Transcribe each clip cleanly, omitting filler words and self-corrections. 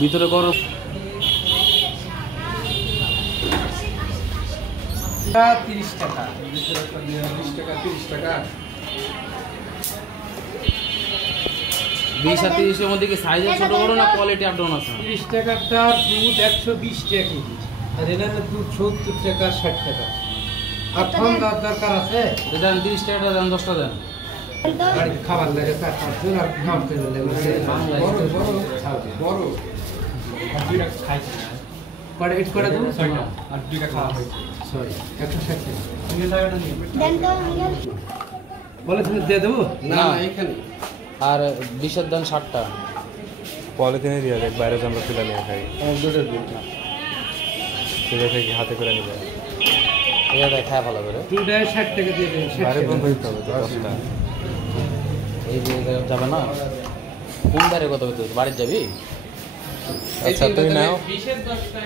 ভিতরে গরম 30 টাকা 20 টাকা 30 টাকা 20 আর 30 এর মধ্যে কি সাইজ ছোট বড় না কোয়ালিটি আপ ডাউন আছে? 30 টাকাটা দুধ 120 টাকা কেজি আর এটা দুধ 70 টাকা 60 টাকা। আর কম দরকার আছে দেন 30 টাকা দেন 10টা দেন। আর খাবার লাগে তার পাঁচজন আর খাওয়া করে লাগে বড় বড় বড় আর দুইটা খাইছে না পরে এড করে দেব আর দুইটা খাওয়া হয়েছে সরি 160 টাকা নিয়ে যাবে না দেন তো বলে তুমি দিয়ে দেব না এইখানে আর 20 এর দেন 60টা পলিথিনে দিয়ে দেখ বাইরে আমরা তুলে নিয়ে খাই দুটোর দিন তুলে থেকে হাতে করে নিবে এটা খায় ভালো করে দুটোয় 60 টাকা দিয়ে দেন বাইরে বন্ধ হইতে হবে 10টা এই যে যাবে না কোন বারে কত হইতো বাড়ি যাবি? আচ্ছা তুমি নাও 20 এর 10টা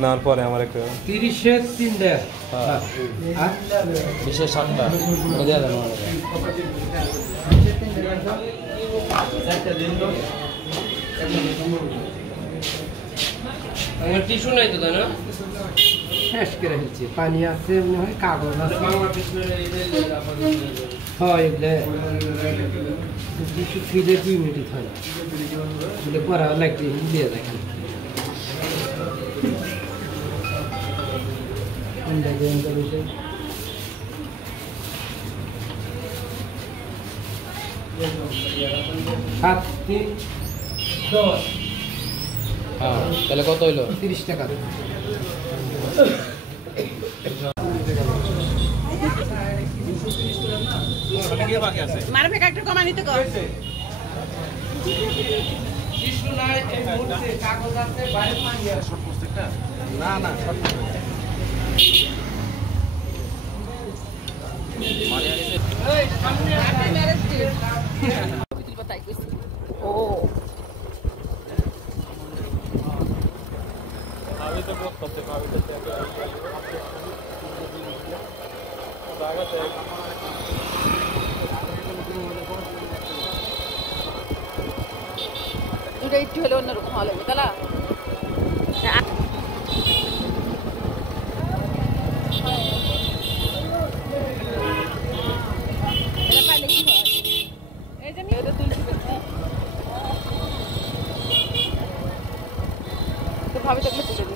নেওয়ার পরে আমার একটা 30 এর 3 দেয়া হ্যাঁ আর 20 এর 60টা দেয়া দেন আমার টিস্যু নাই তো না শেষ করে ফেলছি পানি আছে মনে হয় কাগজ আছে হয় এগুলো টিস্যু ফ্রিজে 2 মিনিট হয় এগুলো পড়া লাগছে দিয়ে দেখেন হ্যাঁ তাহলে কত হইলো? 30 টাকা মারবে একটা কমা নিতে কর টিস্যু নাই এই মুহূর্তে কাগজ আছে বাইরে পানি আছে না না ও আমি তো করতে পারি দুটো একটু হলে অন্যরকম ভালো লাগবে তালা ভাবে থাকলে তুলে